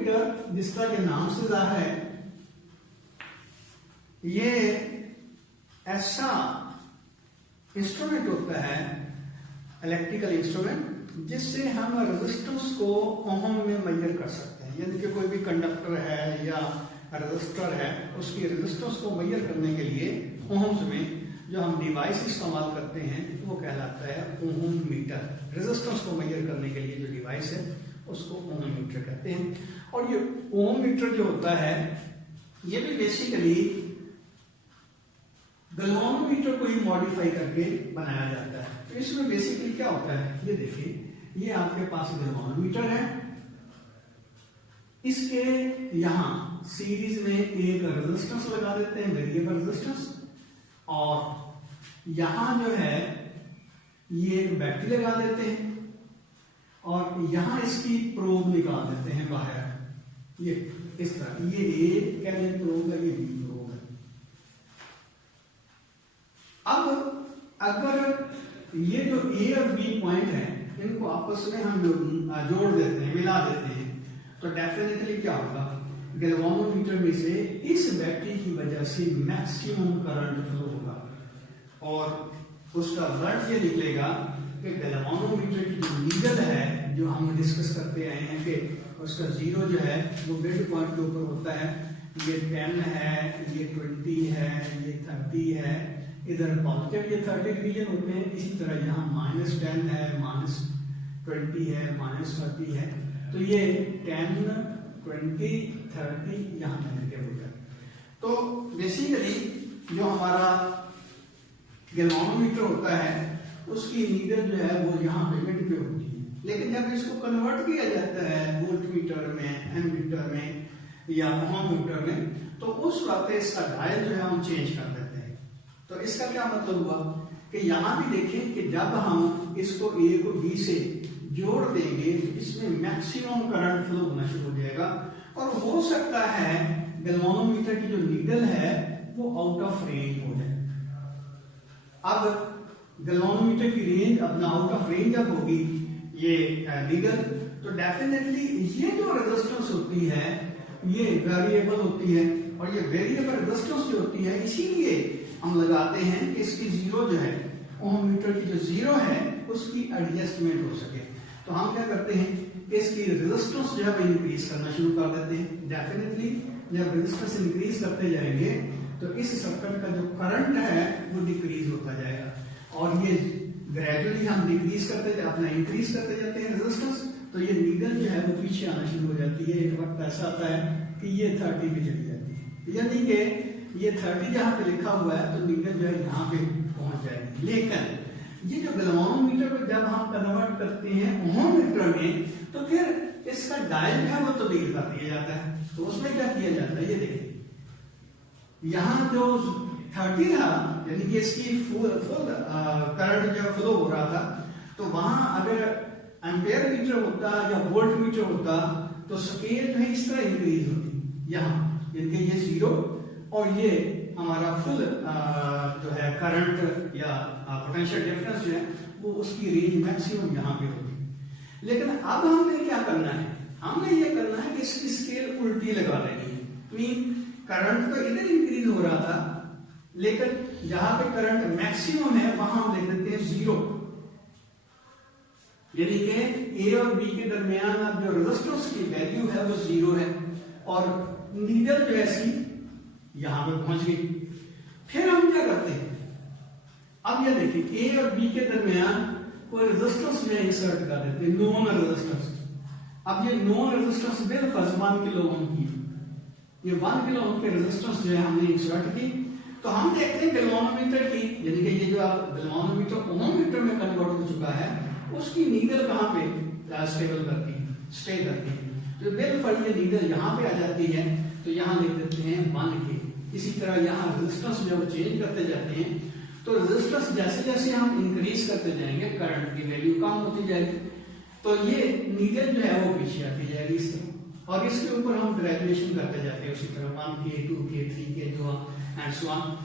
Galvanometer जिसका के नाम से जाहिर है, ये ऐसा इंस्ट्रूमेंट होता है, इलेक्ट्रिकल इंस्ट्रूमेंट, जिससे हम रेजिस्टेंस को ओहम में मेजर कर सकते हैं। यानी कि कोई भी कंडक्टर है या रेजिस्टर है, उसकी रेजिस्टेंस को मेजर करने के लिए ओहम्स में जो हम डिवाइस इस्तेमाल करते हैं वो कहलाता है ओहम मीटर। रेजिस्टेंस को मेजर करने के लिए जो डिवाइस है उसको ओहम मीटर कहते हैं। और ये ओहम मीटर जो होता है ये भी बेसिकली गैल्वेनोमीटर को ही मॉडिफाई करके बनाया जाता है। तो इसमें बेसिकली क्या होता है, ये देखिए, ये आपके पास गैल्वेनोमीटर है, इसके यहां सीरीज में एक रेजिस्टेंस लगा देते हैं, वेरिएबल रेजिस्टेंस, और यहां जो है ये एक बैटरी लगा देते हैं और यहां इसकी प्रोब निकाल देते हैं बाहर, ये इस तरह, ये ए कैलिन प्रोब है, ये बी प्रोब है। अब अगर ये जो ए और बी पॉइंट है इनको आपस में हम जोड़ देते हैं, मिला देते हैं, तो डेफिनेटली क्या होगा, गैल्वेनोमीटर में से इस बैटरी की वजह से मैक्सिमम करंट फ्लो होगा और उसका रिजल्ट ये निकलेगा कि गैल्वेनोमीटर की जो नीडल है, जो हम डिस्कस करते आए हैं कि उसका जीरो जो है वो मिड पॉइंट के ऊपर होता है, ये 10 है, ये 20 है, ये 30 है, इधर पॉजिटिव ये 30 डिवीजन होते हैं, इसी तरह यहाँ -10 है, -20 है, -30 है, तो ये 10, 20, 30 यहाँ नेगेटिव हो जाए। तो बेसिकली जो हमारा गैल्वेनोमीटर होता है उसकी नीडल जो है वो यहाँ पे मिड पे होती है, लेकिन जब इसको कन्वर्ट किया जाता है वोल्टमीटर में, एमीटर में या ओहममीटर में, तो उस वक्त इसका डायल जो है हम चेंज कर देते हैं। तो इसका क्या मतलब हुआ कि यहाँ भी देखें कि जब हम इसको ए को बी से जोड़ देंगे तो इसमें मैक्सिमम करंट फ्लो होना शुरू हो जाएगा और हो सकता है गैल्वेनोमीटर की जो नीडल है वो आउट ऑफ रेंज हो जाए। अब गैल्वेनोमीटर की रेंज अपना आउट ऑफ रेंज जब होगी ये नीडल, तो डेफिनेटली ये जो रेजिस्टेंस होती है ये वेरिएबल होती है और ये वेरिएबल रेजिस्टेंस जो होती है इसीलिए हम लगाते हैं कि इसकी जीरो जो है, ओहममीटर की जो जीरो है उसकी एडजस्टमेंट हो सके। तो हम क्या करते हैं, इसकी रेजिस्टेंस जो है इंक्रीज करना शुरू कर देते हैं। डेफिनेटली जब रेजिस्टेंस इंक्रीज करते जाएंगे तो इस सर्किट का जो करंट है वो डिक्रीज होता जाएगा और ये ग्रेजुअली हम डिक्रीज करते अपना इंक्रीज करते जाते हैं रेजिस्टेंस, तो ये नीडल जो है वो पीछे आना शुरू हो जाती है। एक वक्त ऐसा आता है कि ये 30 पे चली जाती है, यानी कि ये 30 जहां पे लिखा हुआ है तो नीडल जो है यहाँ पे पहुंच जाएगी। लेकिन ये जो गैल्वेनोमीटर को जब हम कन्वर्ट करते हैं ओहममीटर में तो फिर इसका डायल जो है वो तब्दील कर दिया जाता है। तो उसमें क्या किया जाता है, ये देखिए, यहाँ जो 30 था यानी कि इसकी फुल करंट जब फ्लो हो रहा था, तो वहां अगर एम्पेयर मीटर होता या वोल्ट मीटर होता तो स्केल जो है इस तरह इंक्रीज होती, यहाँ यानी कि ये 0 और ये हमारा फुल जो है करंट या पोटेंशियल डिफरेंस जो है वो उसकी रेंज मैक्सिमम यहाँ पे होती। लेकिन अब हमने क्या करना है, हमने ये करना है कि इसकी स्केल उल्टी लगा देनी है। मीन करंट तो इधर इंक्रीज हो रहा था, लेकिन जहां पे करंट मैक्सिमम है वहां हम लिख देते हैं 0, यानी कि ए और बी के दरमियान अब जो रेजिस्टेंस की वैल्यू है वो 0 है और नीडल जो ऐसी यहां पे पहुंच गई। फिर हम क्या करते हैं, अब ये देखिए ए और बी के दरमियान कोई रेजिस्टेंस में इंसर्ट कर देते हैं, नॉन रेजिस्टेंस। अब ये नॉन रेजिस्टेंस बिल्कुल 1 किलो ओम की, ये 1 किलो ओम के रेजिस्टेंस जो है हमने इंसर्ट की। तो हम देखते हैं गैल्वेनोमीटर की, यानी कि ये जो आप गैल्वेनोमीटर ओहममीटर में कन्वर्ट हो चुका है उसकी नीडल कहां पे स्टेबल करती है, स्टे करती है। तो बिल्कुल ये नीडल यहाँ पे आ जाती है, तो यहाँ लिख देते हैं 1 के। इसी तरह यहाँ रेजिस्टेंस जो चेंज करते जाते हैं, तो रेजिस्टेंस जैसे जैसे हम इंक्रीज करते जाएंगे करंट की वैल्यू कम होती जाएगी, तो ये नीडल जो है वो पीछे आती जाएगी इस तरह, और इसके ऊपर हम ग्रेजुएशन करते जाते हैं उसी तरह 1 के, 2 के, 3 के, जो एंड सो ऑन।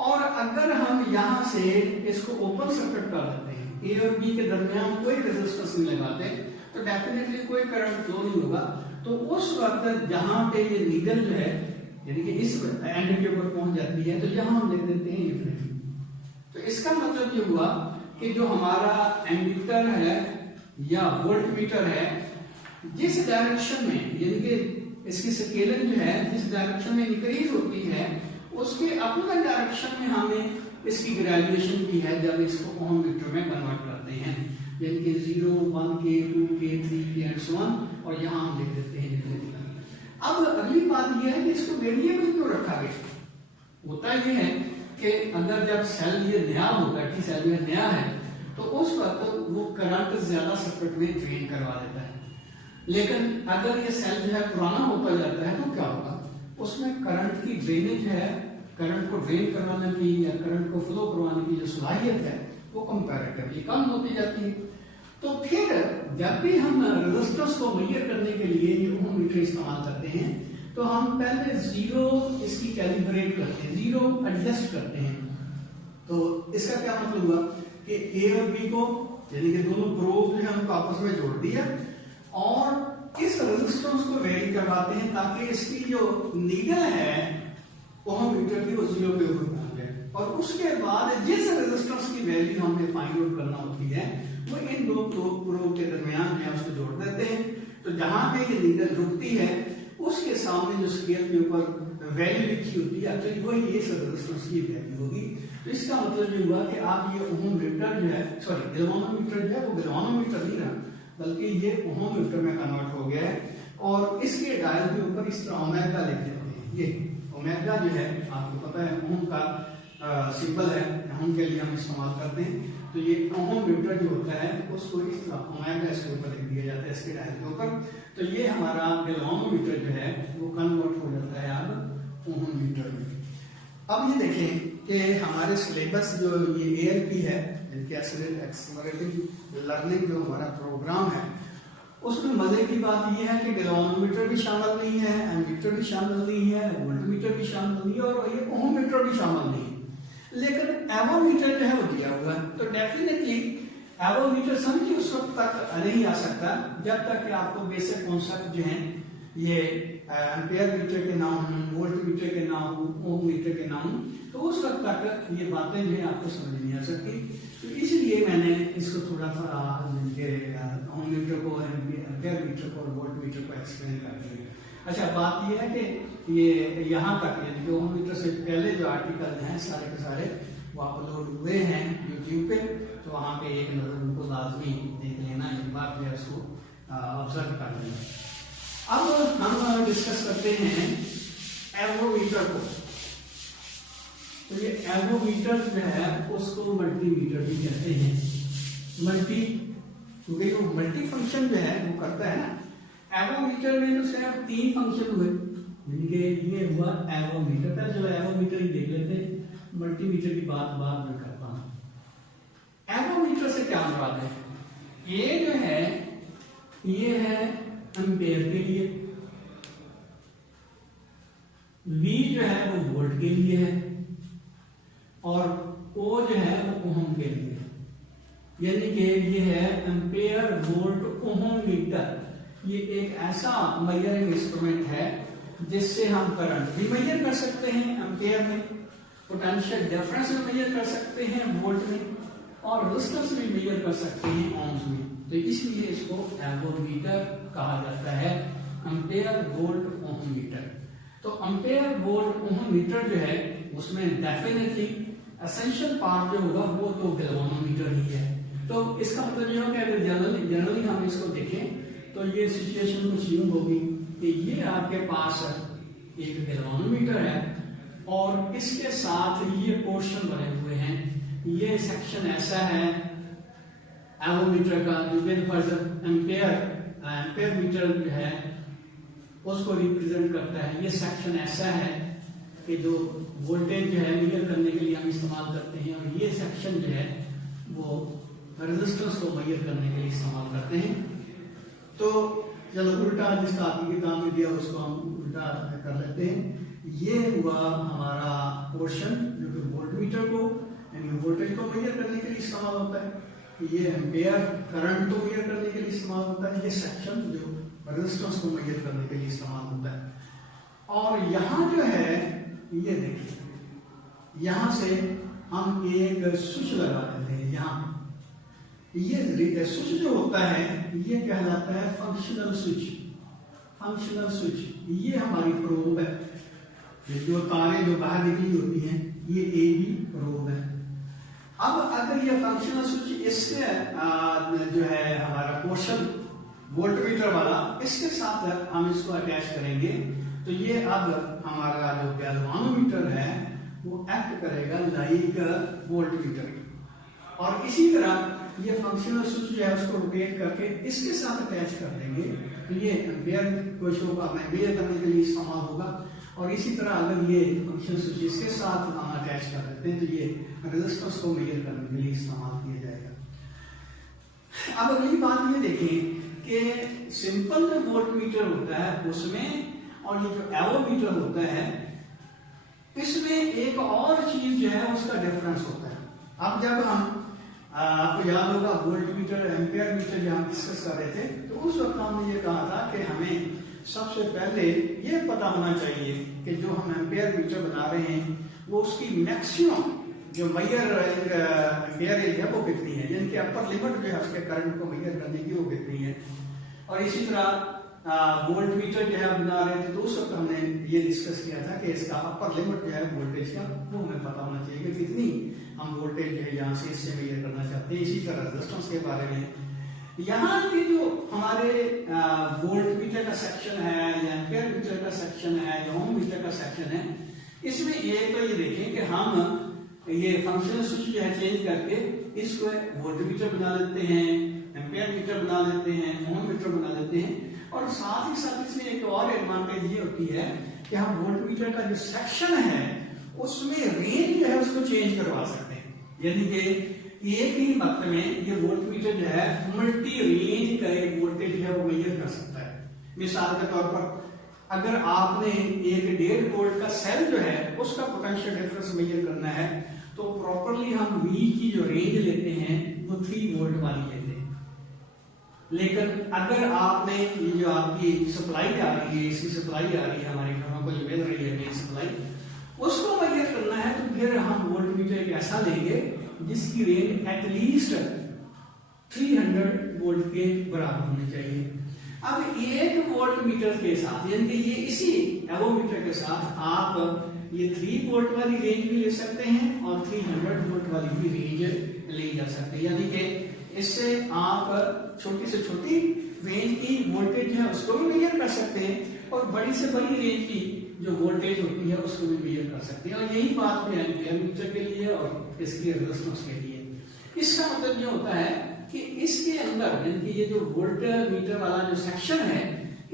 और अगर हम यहाँ से इसको ओपन सर्किट कर देते हैं, ए और बी के दरमियान कोई रेजिस्टेंस नहीं लगाते, तो डेफिनेटली कोई करंट फ्लो नहीं होगा। तो उस वक्त जहां पे ये नीडल जो है यानी कि इस एंड के ऊपर पहुंच जाती है, तो यहां हम लिख देते हैं इन्फिनिटी। तो इसका मतलब ये हुआ कि जो हमारा एमीटर है या वोल्टमीटर है, जिस डायरेक्शन में यानी कि इसकी स्केलिंग जो है जिस डायरेक्शन में इंक्रीज होती है, उसके अपने डायरेक्शन में हमें इसकी ग्रेजुएशन की है जब इसको ओम मीटर में कन्वर्ट करते हैं, यानी कि 0, 1K, 2K, 3K and so on, और यहाँ हम लिख देते हैं इन्फिनिटी। अब अगली बात यह है कि इसको वेरिएबल क्यों रखा गया। होता यह है कि अगर जब सेल ये नया होता है कि सेल ये नया है, तो उस वक्त वो करंट ज्यादा सर्किट में ड्रेन करवा देता है। लेकिन अगर ये सेल जो है पुराना होता जाता है तो क्या होगा, उसमें करंट की ड्रेनेज है, करंट को ड्रेन करवाने की या करंट को फ्लो करवाने की जो सलाहियत है वो कंपैरेटिवली कम होती जाती है। तो फिर जब भी हम रेजिस्टेंस को मेजर करने के लिए ये ओम मीटर इस्तेमाल करते हैं, तो हम पहले 0 इसकी कैलिब्रेट करते हैं, 0 एडजस्ट करते हैं। तो इसका क्या मतलब हुआ कि ए और बी को यानी कि दोनों प्रोब जो है उनको आपस में जोड़ दिया और इस रेजिस्टेंस को वेरी करवाते हैं ताकि इसकी जो नीडल है ओम मीटर की वो 0 पे ऊपर पहुंच जाए, और उसके बाद जिस रेजिस्टेंस की वैल्यू हमें फाइंड आउट करना होती है वो इन दो प्रोब के दरमियान में उसको जोड़ देते हैं। तो जहां पे ये नीडल रुकती है उसके सामने जो स्केल के ऊपर वैल्यू लिखी होती है एक्चुअली वही इस रेजिस्टेंस की वैल्यू होगी। तो इसका मतलब ये हुआ कि आप ये ओम मीटर जो है सॉरी गैल्वानोमीटर जो है वो गैल्वानोमीटर नहीं रहा, बल्कि ये ओम मीटर में कन्वर्ट हो गया है। और इसके डायल के ऊपर इस तरह ओमेगा लिख देते हैं। ये ओमेगा जो है आपको पता है ओम का सिंबल है, ओम के लिए हम इस्तेमाल करते हैं। तो ये ओम मीटर जो होता है उसको इस तरह ओमेगा इसके ऊपर लिख दिया जाता है इसके डायल के ऊपर। तो ये हमारा गैल्वानोमीटर जो है वो कन्वर्ट हो जाता है अब ओम मीटर में। अब ये देखें कि हमारे सिलेबस जो ये ALP है, एक्सेलरेटिंग लर्निंग जो हमारा प्रोग्राम है, उसमें मजे की बात यह है कि गैल्वानोमीटर भी शामिल नहीं है, एमीटर भी शामिल नहीं है, वोल्टमीटर भी शामिल नहीं है और ये ओम मीटर भी शामिल नहीं है। लेकिन एवोमीटर जो है वो दिया हुआ है। तो डेफिनेटली एवोमीटर समझिए उस वक्त तक नहीं आ सकता जब तक कि आपको बेसिक कॉन्सेप्ट जो है ये एम्पेयर मीटर के ना हो, वोल्ट मीटर के ना हो, ओम मीटर के ना हो, तो उस वक्त तक ये बातें जो है आपको समझ नहीं आ सकती। तो इसलिए मैंने इसको थोड़ा सा ओम मीटर को, एम्पेयर मीटर को और वोल्ट मीटर को एक्सप्लेन कर दिया। अच्छा, बात यह है कि ये यहाँ तक यानी कि ओम मीटर से पहले जो आर्टिकल हैं सारे के सारे वो अपलोड हुए हैं यूट्यूब पे, तो वहाँ पे एक नजर उनको लाजमी देख लेना, एक बार फिर उसको ऑब्जर्व कर लेना। अब हम डिस्कस करते हैं एवोमीटर को। तो ये एवोमीटर जो है उसको मल्टीमीटर भी कहते हैं। मल्टी क्योंकि जो मल्टी फंक्शन जो है वो करता है ना, एवोमीटर में तो सिर्फ 3 फंक्शन हुए, यानी कि ये हुआ एवोमीटर का। जो एवोमीटर ही देख लेते हैं, मल्टीमीटर की बात बाद में करता हूं। एवोमीटर से क्या मुराद है? ये जो है ये है एम्पेयर के लिए, V जो है वो वोल्ट के लिए है और O जो है वो ओम के लिए है। यानी कि ये है एम्पेयर वोल्ट ओम मीटर। ये एक ऐसा मेजरिंग इंस्ट्रूमेंट है जिससे हम करंट भी मेजर कर सकते हैं एम्पेयर में, पोटेंशियल डिफरेंस में मेजर कर सकते हैं वोल्ट में, और रेजिस्टेंस भी मेजर कर सकते हैं ओम्स में। तो इसलिए इसको एवोमीटर कहा जाता है, एम्पेयर वोल्ट ओम मीटर। तो एम्पेयर वोल्ट ओम मीटर जो है उसमें डेफिनेटली एसेंशियल पार्ट जो होगा वो तो गैल्वानोमीटर ही है। तो इसका मतलब ये हो कि अगर जनरली हम इसको देखें तो ये सिचुएशन कुछ यूं होगी कि ये आपके पास एक गैल्वानोमीटर है और इसके साथ ये पोर्शन बने हुए हैं। ये सेक्शन ऐसा है एवोमीटर का जो एम्पेयर मीटर जो है उसको रिप्रेजेंट करता है। ये सेक्शन ऐसा है कि जो वोल्टेज जो है मेजर करने के लिए हम इस्तेमाल करते हैं, और ये सेक्शन जो है वो रेजिस्टेंस को मेजर करने के लिए इस्तेमाल करते हैं। तो चलो उल्टा जिसका आपकी किताब में दिया उसको हम उल्टा कर लेते हैं। ये हुआ हमारा पोर्शन जो कि वोल्टमीटर को यानी वोल्टेज को मेजर करने के लिए इस्तेमाल होता है। ये एम्पेयर करंट को मेजर करने के लिए इस्तेमाल होता है। ये सेक्शन जो रेजिस्टेंस को मेजर करने के लिए इस्तेमाल होता है। और यहाँ जो है ये देखिए, यहाँ से हम एक स्विच लगा देते हैं। यहाँ ये स्विच जो होता है ये कहलाता है फंक्शनल स्विच। फंक्शनल स्विच ये हमारी प्रोब है, ये जो तारें जो बाहर निकली होती हैं ये ए बी प्रोब है। अब अगर ये फंक्शनल स्विच इससे जो है हमारा पोर्शन वोल्टमीटर वाला इसके साथ हम इसको अटैच करेंगे तो ये अब हमारा जो गैल्वानोमीटर है वो एक्ट करेगा लाइक वोल्टमीटर। और इसी तरह ये फंक्शनल स्विच जो है उसको रोटेट करके इसके साथ अटैच कर देंगे तो ये एम्पियर को शो का मेजर करने के लिए इस्तेमाल होगा। और इसी तरह अगर ये फंक्शनल स्विच इसके साथ हम अटैच कर देते हैं तो ये रेजिस्टेंस को मेजर करने के लिए इस्तेमाल किया जाएगा। अब अगली बात ये देखें कि सिंपल जो वोल्टमीटर होता है उसमें और ये जो एवोमीटर होता है इसमें एक और चीज जो है उसका डिफरेंस होता है। अब जब हम आपको याद होगा वोल्टमीटर एम्पियर मीटर जब हम डिस्कस कर रहे थे तो उस वक्त हमने ये कहा था कि हमें सबसे पहले ये पता होना चाहिए कि जो हम एम्पियर मीटर बना रहे हैं वो उसकी मैक्सिमम जो मेजर एम्पियरेज है वो कितनी है, यानी कि अपर लिमिट जो है उसके करंट को मेजर करने की वो कितनी है। और इसी तरह वोल्टमीटर जो है बना रहे थे तो उस वक्त हमने ये डिस्कस किया था कि इसका अपर लिमिट जो है वोल्टेज का वो हमें पता होना चाहिए कि कितनी हम वोल्टेज जो है यहाँ से इससे मेजर करना चाहते हैं। इसी तरह रेजिस्टेंस के बारे में यहाँ ये जो हमारे वोल्टमीटर का सेक्शन है या एम्पियर मीटर का सेक्शन है या ओम मीटर का सेक्शन है, इसमें एक तो ये देखें कि हम ये फंक्शनल स्विच जो है चेंज करके इसको वोल्टमीटर बना लेते हैं, एम्पियर मीटर बना लेते हैं, ओम मीटर बना लेते हैं। और साथ ही साथ इसमें एक और एडवांटेज ये होती है कि हम वोल्टमीटर का जो सेक्शन है उसमें रेंज जो है उसको चेंज करवा सकते हैं, यानी कि एक ही वक्त में ये वोल्टमीटर जो है मल्टी रेंज का एक वोल्टेज है वो मेजर कर सकता है। मिसाल के तौर पर अगर आपने एक 1.5 वोल्ट का सेल जो है उसका पोटेंशियल डिफरेंस मेजर करना है तो प्रॉपरली हम V की जो रेंज लेते हैं वो 3 वोल्ट वाली लेते हैं। लेकिन अगर आपने ये जो आपकी सप्लाई आ रही है, इसकी सप्लाई आ रही है हमारे घरों को जो मिल रही है मेन सप्लाई, उसको मेजर करना है तो फिर हम वोल्टमीटर एक ऐसा लेंगे जिसकी रेंज एटलीस्ट 300 वोल्ट के बराबर होनी चाहिए। अब 1 वोल्टमीटर के साथ यानी कि ये इसी एवोमीटर के साथ आप ये 3 वोल्ट वाली रेंज भी ले सकते हैं और 300 वोल्ट वाली भी रेंज ली जा सकती है, यानी कि इससे आप छोटी से छोटी रेंज की वोल्टेज है उसको भी मेजर कर सकते हैं और बड़ी से बड़ी रेंज की जो वोल्टेज होती है उसको भी मेजर कर सकते हैं। और यही बात भी एम्पियर मीटर के लिए और इसके रेजिस्टेंस के लिए। इसका मतलब ये होता है कि इसके अंदर यानी कि ये जो वोल्ट मीटर वाला जो सेक्शन है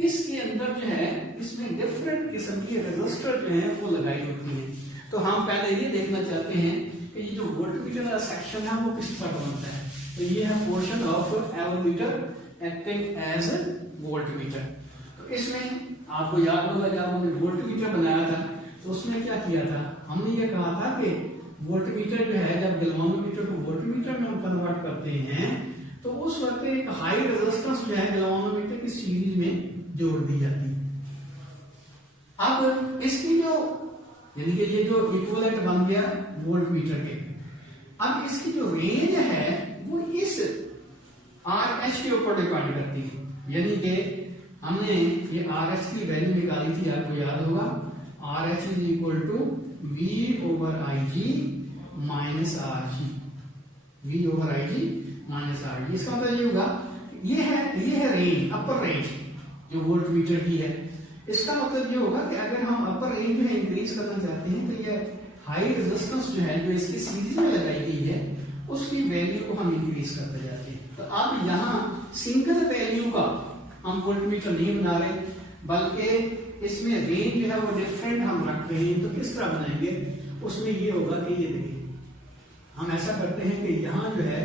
इसके अंदर जो है इसमें डिफरेंट किस्म की रेजिस्टर जो है वो लगाई होती है। तो हम पहले ये देखना चाहते हैं कि ये जो वोल्ट मीटर वाला सेक्शन है वो किस तरह बनता है। तो ये है portion of avometer acting as a voltmeter. तो इसमें आपको याद होगा जब हमने वोल्टमीटर बनाया था तो उसमें क्या किया था, हमने ये कहा था कि वोल्टमीटर जो है जब गैल्वानोमीटर को वोल्टमीटर में हम कन्वर्ट करते हैं तो उस वक्त एक हाई रेजिस्टेंस जो है गैल्वानोमीटर की सीरीज में जोड़ दी जाती है। अब इसकी जो यानी कि ये जो इक्विवेलेंट बन गया वोल्टमीटर के, अब इसकी जो रेंज है वो इस RH के ऊपर डिपेंड करती है, यानी कि हमने ये RH की वैल्यू निकाली थी, आपको याद होगा RH is equal to V/IG minus RG, V/IG minus RG। इसका मतलब ये होगा ये है रेंज, अपर रेंज जो वोल्टमीटर की है। इसका मतलब ये होगा कि अगर हम अपर रेंज में इंक्रीज करना चाहते हैं तो ये हाई रेजिस्टेंस जो है जो इसकी सीरीज में लगाई गई है उसकी वैल्यू को हम इंक्रीज करते जाते हैं। तो अब यहाँ सिंगल वैल्यू का हम वोल्टमीटर नहीं बना रहे बल्कि इसमें रेंज जो है वो डिफरेंट हम रख रहे हैं। तो किस तरह बनाएंगे, उसमें ये होगा कि ये देखिए हम ऐसा करते हैं कि यहाँ जो है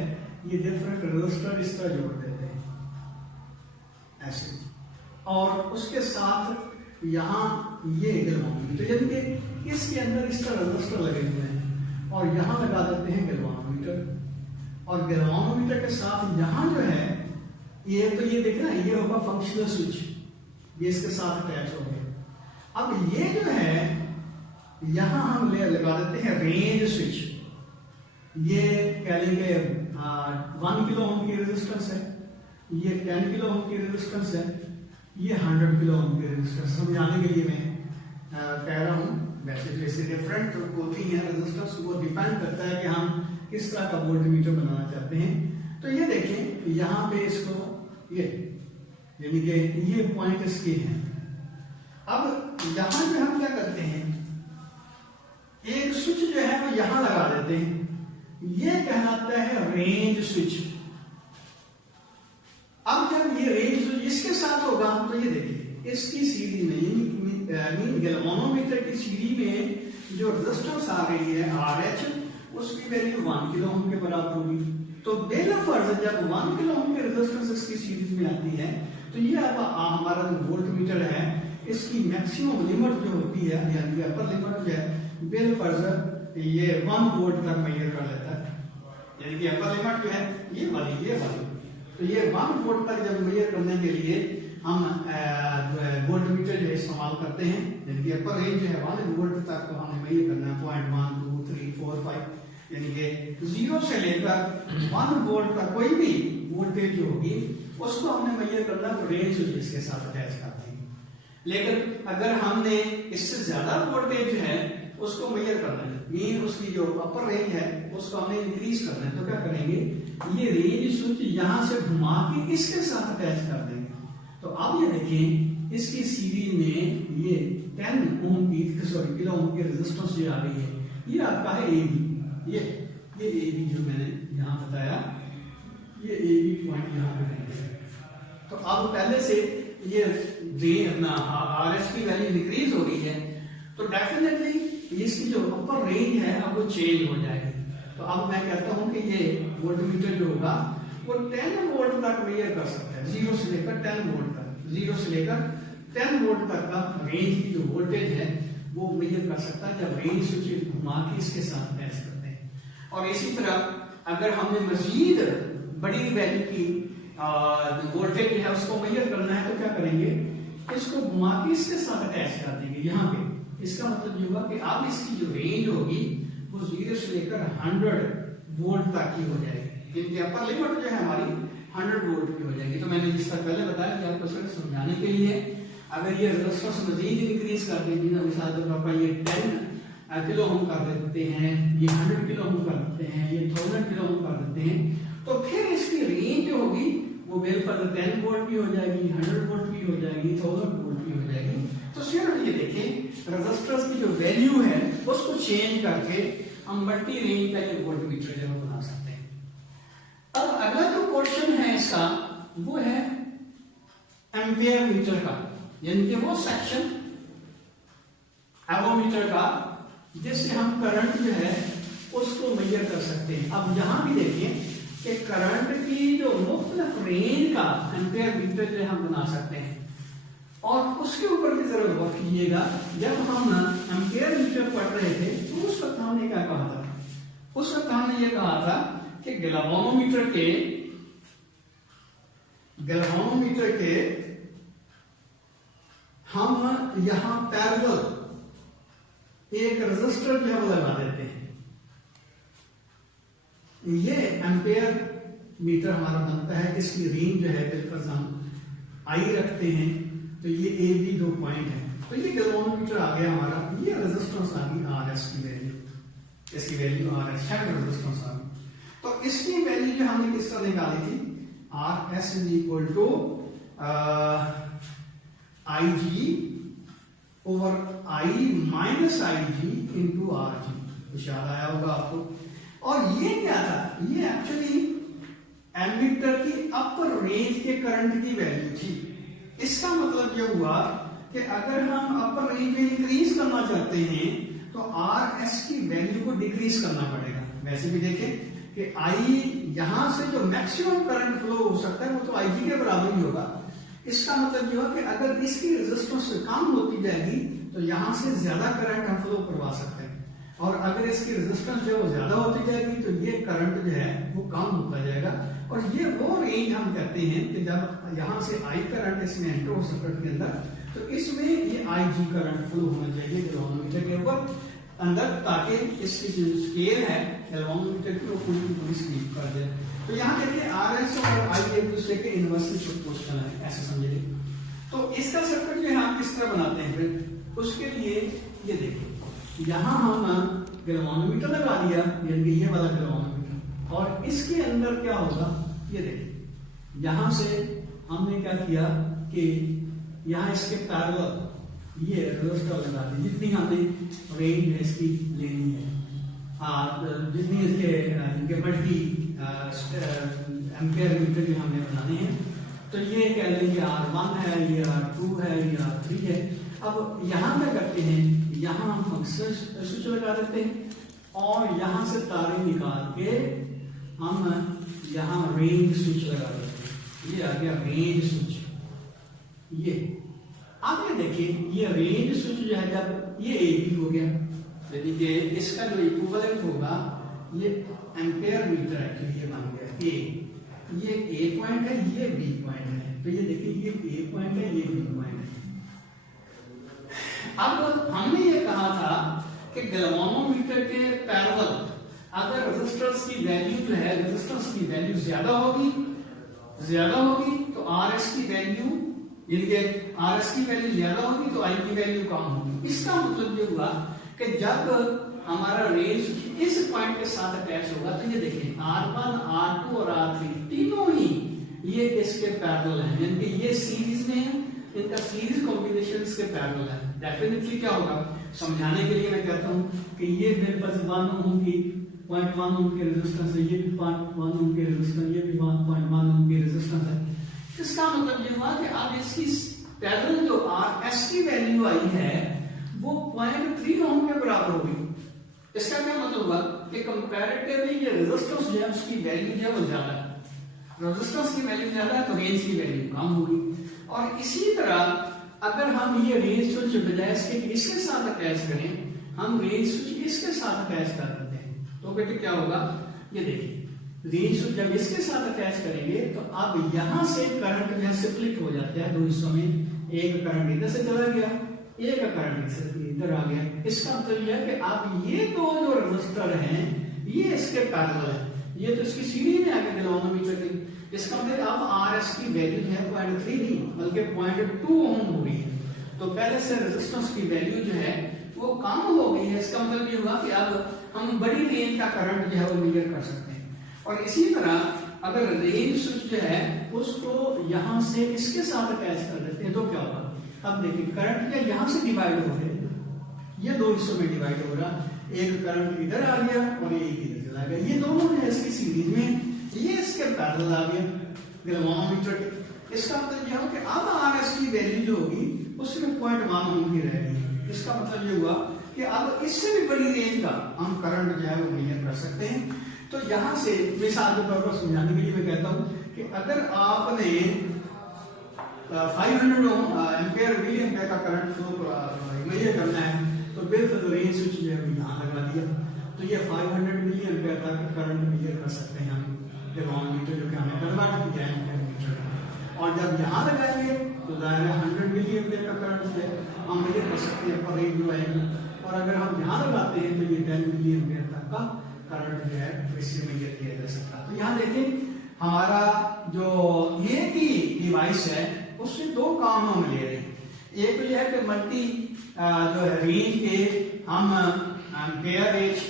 ये डिफरेंट रेजिस्टर इस तरह जोड़ देते हैं ऐसे, और उसके साथ यहाँ ये गैल्वानोमीटर यानी कि इसके अंदर इस तरह रेजिस्टर लगे हुए हैं और यहाँ लगा देते हैं गैल्वानोमीटर। और गैल्वानोमीटर के साथ यहाँ जो है ये तो ये देखना ये होगा फंक्शनल स्विच, ये इसके साथ अटैच हो गया। अब ये जो है यहां हम लगा देते हैं रेंज स्विच। ये कह लेंगे 1 किलो ओम की रेजिस्टेंस है, ये 10 किलो ओम की रेजिस्टेंस है, ये 100 किलो ओम की रेजिस्टेंस। समझाने के लिए मैं कह रहा हूं, वैसे तो इससे डिफरेंट होती है रेजिस्टेंस, वो डिपेंड करता है कि हम किस तरह का वोल्टमीटर बनाना चाहते हैं। तो ये देखें यहां पे इसको ये यानी कि ये पॉइंट इसके हैं। अब यहां पे हम क्या करते हैं, एक स्विच जो है वो यहां लगा देते हैं, ये कहलाता है रेंज स्विच। अब जब ये रेंज स्विच इसके साथ होगा तो ये देखिए इसकी सीरीज में गैल्वेनोमीटर की सीरीज में जो रेजिस्टेंस आ रही है RH, उसकी वैल्यू 1 किलो ओम के बराबर होगी। तो बेलफर्ज जब 1 किलो ओम की रेजिस्टेंस इसकी सीरीज में आती है तो ये अब हमारा जो वोल्टमीटर है इसकी मैक्सिमम लिमिट जो होती है यानी अपर लिमिट जो है बेलफर्ज ये 1 वोल्ट तक मेजर कर लेता है, यानी कि अपर लिमिट जो है ये वाली। तो ये 1 वोल्ट तक जब मेजर करने के लिए हम वोल्टमीटर जो इस्तेमाल करते हैं, यानी कि अपर रेंज जो है 1 वोल्ट तक तो हमें मेजर करना है 0.1 2 3 4 5, यानी कि 0 से लेकर 1 वोल्ट तक कोई भी वोल्टेज जो होगी उसको हमने मेजर करना तो रेंज इसके साथ अटैच करते हैं। लेकिन अगर हमने इससे ज्यादा वोल्टेज जो है उसको मेजर करना है, मीन उसकी जो अपर रेंज है उसको हमने इंक्रीज करना है, तो क्या करेंगे, ये रेंज स्विच यहां से घुमा के इसके साथ अटैच कर देंगे। तो अब ये देखिए इसकी सीरीज में ये 10 ओम की किलो ओम की रेजिस्टेंस जो आ रही है, ये आपका है AB। ये AB जो मैंने यहां बताया, ये AB पॉइंट यहां पे है। तो अब पहले से ये अपना RH की वैल्यू डिक्रीज हो गई है, तो डेफिनेटली इसकी जो अपर रेंज है अब वो चेंज हो जाएगी। तो अब मैं कहता हूं कि ये वोल्टमीटर जो होगा वो 10 वोल्ट तक मेजर कर सकता है, 0 से लेकर 10 वोल्ट तक, 0 से लेकर 10 वोल्ट तक का रेंज की जो वोल्टेज है वो मेजर कर सकता है जब रेंज स्विच घुमा के इसके साथ अटैच करते हैं। और इसी तरह अगर हमने मजीद बड़ी वैल्यू की वोल्टेज जो है उसको मेजर करना है तो क्या करेंगे, इसको घुमा के इसके साथ अटैच कर देंगे यहाँ पे। इसका मतलब ये होगा कि अब इसकी जो रेंज होगी वो 0 से लेकर 100 वोल्ट तक की हो जाएगी, क्योंकि अपर लिमिट जो है हमारी 100 वोल्ट की हो जाएगी। तो मैंने जिस तरह पहले बताया कि आपको सिर्फ समझाने के लिए, अगर ये रेजिस्टेंस मजीद इंक्रीज कर देंगे ना, मिसाल के तौर पर ये 10 किलो ओम कर देते हैं, ये 100 किलो ओम कर देते हैं, ये 1000 किलो ओम कर देते हैं, तो फिर इसकी रेंज जो होगी वो बेलफर्ज 10 वोल्ट की हो जाएगी, 100 वोल्ट की हो जाएगी, 1000 वोल्ट की हो जाएगी। तो सिर्फ ये देखें रेजिस्टेंस की जो वैल्यू है उसको चेंज करके हम मल्टी रेंज का ये वोल्टमीटर जो बना सकते हैं। अब अगला जो पोर्शन है इसका वो है एम्पियर मीटर का, यानी कि वो सेक्शन एवोमीटर का जिससे हम करंट जो है उसको मेजर कर सकते हैं। अब यहां भी देखिए कि करंट की जो मुख्तलिफ रेंज का एम्पियर मीटर जो हम बना सकते हैं। और उसके ऊपर भी जरा गौर कीजिएगा, जब हम एम्पियर मीटर पढ़ रहे थे तो उस वक्त हमने क्या कहा था, उस वक्त हमने ये कहा था कि गैल्वेनोमीटर के हम यहां पैरेलल एक रेजिस्टर जो है वो लगा देते हैं। ये एम्पियर मीटर हमारा बनता है, इसकी रेंज जो है बिल्कुल हम आई रखते हैं, तो ये AB 2 पॉइंट है, तो ये गैल्वेनोमीटर आ गया हमारा। ये रेजिस्टेंस आ गई RS की वैल्यू, इसकी वैल्यू RS है, रेजिस्टेंस आ गई। तो इसकी वैल्यू जो हमने किस तरह निकाली थी, RS is equal to IG over I minus IG into RG, याद आया होगा आपको। और ये क्या था, ये एक्चुअली एमीटर की अपर रेंज के करंट की वैल्यू थी। इसका मतलब यह हुआ कि अगर हम अपर रेंज में इंक्रीज करना चाहते हैं तो RS की वैल्यू को डिक्रीज करना पड़ेगा। वैसे भी देखें कि I यहां से जो मैक्सिमम करंट फ्लो हो सकता है वो तो IG के बराबर ही होगा। इसका मतलब यह कि अगर इसकी रेजिस्टेंस कम होती जाएगी तो यहां से ज्यादा करंट हम फ्लो करवा सकते हैं, और अगर इसकी रेजिस्टेंस जो है वो ज्यादा होती जाएगी तो ये करंट जो है वो कम होता जाएगा और ये वो रेंज हम कहते हैं कि जब यहाँ से आई करंट इसमें एंटर हो सर्किट के अंदर, तो इसमें ये आई जी करंट फ्लो होना चाहिए गैल्वेनोमीटर के ऊपर अंदर, ताकि इसकी जो स्केल है गैल्वेनोमीटर की वो पूरी स्वीप कर दे। तो यहाँ देखिए आर एस और आई एक दूसरे के इनवर्सली प्रोपोर्शनल है, ऐसे समझिए। तो इसका सर्किट जो है हम किस तरह बनाते हैं फिर, उसके लिए ये देखिए यहाँ हम गैल्वेनोमीटर लगा दिया, यानी ये वाला गैल्वेनोमीटर, और इसके अंदर क्या होगा ये देखिए, यहाँ से हमने क्या किया कि यहाँ इसके पैरेलल ये रेजिस्टर लगा दी, जितनी हमने रेंज है इसकी लेनी है, जितनी इनके मल्टी एम्पियर मीटर भी हमने बनाने हैं। तो ये कह लेंगे R1 है, ये R2 है, ये R3 है। अब यहाँ क्या करते हैं, यहाँ हम स्विच लगा देते हैं और यहाँ से तारे निकाल के हम यहाँ रेंज स्विच लगा देते हैं। ये आ गया रेंज स्विच। ये अब ये देखिए, ये रेंज स्विच जो है जब ये AB हो गया, यानी कि इसका जो इक्विवेलेंट होगा ये एम्पेयर मीटर है, ये बन गया A। ये A पॉइंट है, ये B पॉइंट है। तो ये देखिए, ये A पॉइंट है, ये B पॉइंट है। अब हमने ये कहा था कि गैल्वेनोमीटर के पैरेलल अगर रेजिस्टेंस की वैल्यू जो है, रेजिस्टेंस की वैल्यू ज्यादा होगी तो RS की वैल्यू, यानी कि RS की वैल्यू ज्यादा होगी तो I की वैल्यू कम होगी। इसका मतलब ये हुआ कि जब हमारा रेंज इस पॉइंट के साथ अटैच होगा, तो ये देखिए R1, R2 और R3 तीनों ही ये इसके पैरेलल हैं, यानी कि ये सीरीज में है, इनका सीरीज कॉम्बिनेशन इसके पैरेलल है। डेफिनेटली क्या होगा, समझाने के लिए मैं कहता हूं कि ये मेरे पास 1 ओम की 0.1 ओम की रेजिस्टेंस है, ये भी 0.1 ओम की रेजिस्टेंस, ये भी 1.1 ओम की रेजिस्टेंस है। इसका मतलब ये हुआ कि अब इसकी पैरेलल जो RS की वैल्यू आई है वो 0.3 ओम के बराबर होगी। इसका क्या मतलब हुआ कि कंपैरेटिवली ये रेजिस्टेंस जो है उसकी वैल्यू जो है वो ज्यादा है, रेजिस्टेंस की वैल्यू ज्यादा है तो रेंज की वैल्यू कम होगी। और इसी तरह अगर हम ये रेंज स्विच बजाय इसके साथ अटैच करें, हम रेंज स्विच इसके साथ अटैच कर देते हैं, तो बेटे क्या होगा, ये देखिए रेंज स्विच जब इसके साथ अटैच करेंगे तो अब यहां से करंट जो है स्प्लिट हो जाता है दो हिस्सों में। एक करंट इधर से चला गया, एक करंट इधर आ गया। इसका मतलब यह है कि अब ये दो जो रेजिस्टर हैं ये इसके पैरेलल है, ये तो इसकी सीरीज में आ गया गैल्वेनोमीटर की। इसका मतलब अब RS की वैल्यू है 0.3 नहीं बल्कि 0.2 ओम हो गई है। तो पहले से रेजिस्टेंस की वैल्यू जो है वो कम हो गई है। इसका मतलब ये हुआ कि अब हम बड़ी रेंज का करंट जो है वो मेजर कर सकते हैं। और इसी तरह अगर रेंज स्विच जो है उसको यहां से इसके साथ अटैच कर देते हैं तो क्या होगा, अब देखिए करंट क्या यहां से डिवाइड हो गए, ये दो हिस्सों में डिवाइड हो रहा, एक करंट इधर आ गया और एक इधर चला गया। ये दोनों जो है इसकी सीरीज में, ये इसके पैरेलल आ गया गैल्वेनोमीटर के। इसका मतलब यह हो कि अब RS की वैल्यू जो होगी उसमें 0.1 ओम की रह गई। इसका मतलब ये हुआ कि अब इससे भी बड़ी रेंज का हम करंट जो है वो मेजर कर सकते हैं। तो यहां से मिसाल के तौर पर समझाने के लिए मैं कहता हूं कि अगर आपने 500 एम्पियर मिली एम्पियर का करंट फ्लो मेजर करना है तो बिल्कुल रेंज स्विच जो है यहां लगा दिया, तो ये 500 मिली एम्पियर तक करंट मेजर कर सकते हैं हम गैल्वेनोमीटर जो कि हमने कन्वर्ट किया है एम्पियर मीटर। और जब यहां लगाएंगे तो दायरा 100 मिली एम्पियर का करंट है हम मेजर कर सकते हैं पर रेंज जो आएगी। और अगर हम यहां लगाते हैं तो ये 10 मिली एम्पियर तक का करंट जो है इससे मेजर किया जा सकता है। तो यहाँ देखिए हमारा जो एक ही डिवाइस है उससे दो काम हम ले रहे हैं। एक तो यह है कि मल्टी जो है रेंज के हम एम्पेयर रेंज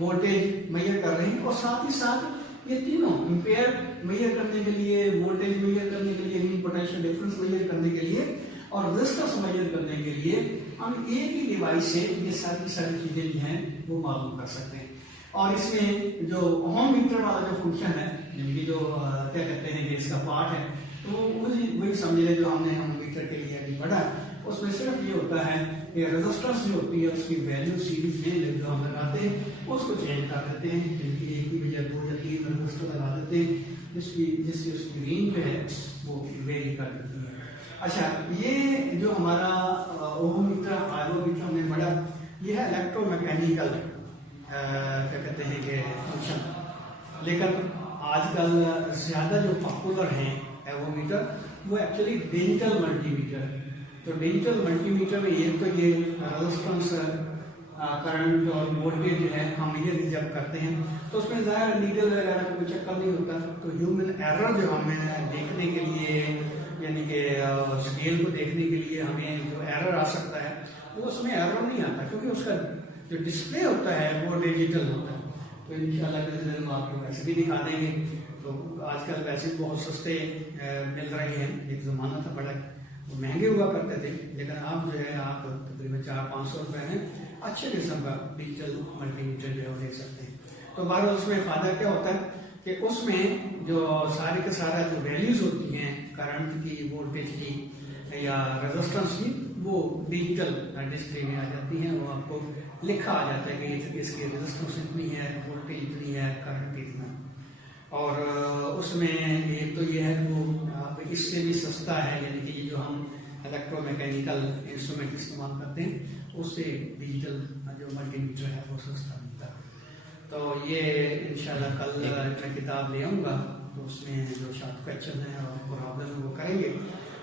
वोल्टेज मेजर कर रहे हैं और साथ ही साथ ये तीनों एम्पेयर मेजर करने के लिए, वोल्टेज मेजर करने के लिए, मीन पोटेंशियल डिफरेंस मेजर करने के लिए और रेजिस्टेंस मेजर करने के लिए हम एक ही डिवाइस से ये सारी चीजें जो हैं वो मालूम कर सकते हैं। और इसमें जो ओम मीटर वाला जो फंक्शन है, यानी जो क्या कहते हैं कि इसका पार्ट है, तो वही समझिए जो हमने ओम मीटर के लिए अभी पढ़ा, उसमें सिर्फ ये होता है कि रेजिस्टेंस जो होती है उसकी वैल्यू सीरीज में जो हम लगाते हैं उसको चेंज कर देते हैं, जिनकी एक की बजाय 2 या 3 रेजिस्टर लगा देते हैं जिससे उसकी रेंज जो है वो वेरी कर देती है। अच्छा, ये जो हमारा ओम मीटर आयोमीटर हमने पढ़ा, ये है इलेक्ट्रोमैकेनिकल क्या कहते हैं कि फंक्शन। लेकिन आजकल ज़्यादा जो पॉपुलर हैं एवोमीटर वो एक्चुअली डिजिटल मल्टीमीटर है। तो डिजिटल मल्टीमीटर में एक तो ये रेजिस्टेंस, करंट और वोल्टेज जो है हम ये जब करते हैं तो उसमें ज़्यादा नीडल वगैरह का कोई चक्कर नहीं होता। तो ह्यूमन एरर जो हमें देखने के लिए, यानी कि स्केल को देखने के लिए हमें जो एरर आ सकता है वो उसमें एरर नहीं आता, क्योंकि उसका जो डिस्प्ले होता है वो डिजिटल होता है। तो इंशाल्लाह हम आपको वैसे भी दिखा देंगे। तो आजकल वैसे बहुत सस्ते मिल रहे हैं। एक ज़माना था बड़ा वो महंगे हुआ करते थे, लेकिन अब जो है आप तकरीबन 400-500 रुपये में अच्छे किस्म का डिजिटल मल्टीमीटर जो है वो देख सकते हैं। तो बार उसमें फ़ायदा क्या होता है कि उसमें जो सारे के सारा जो वैल्यूज़ होती हैं करंट की, वोल्टेज की या रेजिस्टेंस की, वो डिजिटल डिस्प्ले में आ जाती हैं। वो आपको लिखा आ जाता है कि इसकी रेजिस्टेंस इतनी है, वोल्टेज इतनी है, करंट इतना। और उसमें एक तो ये है कि वो इससे भी सस्ता है, यानी कि ये जो हम इलेक्ट्रोमैकेनिकल इंस्ट्रूमेंट इस्तेमाल करते हैं उससे डिजिटल जो मल्टीमीटर है वो सस्ता मिलता है। तो ये इंशाल्लाह कल मैं किताब ले आऊँगा, तो उसमें जो शॉर्ट क्वेश्चन है और प्रॉब्लम वो करेंगे।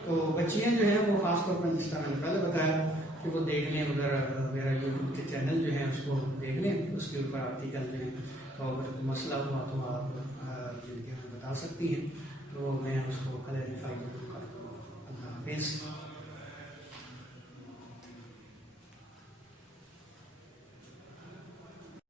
तो बच्चियाँ जो हैं वो खासतौर पर जिस तरह मैंने पहले बताया कि वो देख लें, उधर मेरा यूट्यूब के चैनल जो है उसको देख लें, उसके ऊपर आर्टिकल जो है तो अगर मसला हुआ तो आप जिनके हमें बता सकती हैं, तो मैं उसको क्लैरिफाई जरूर कर दूँगा। अल्लाह हाफिज़।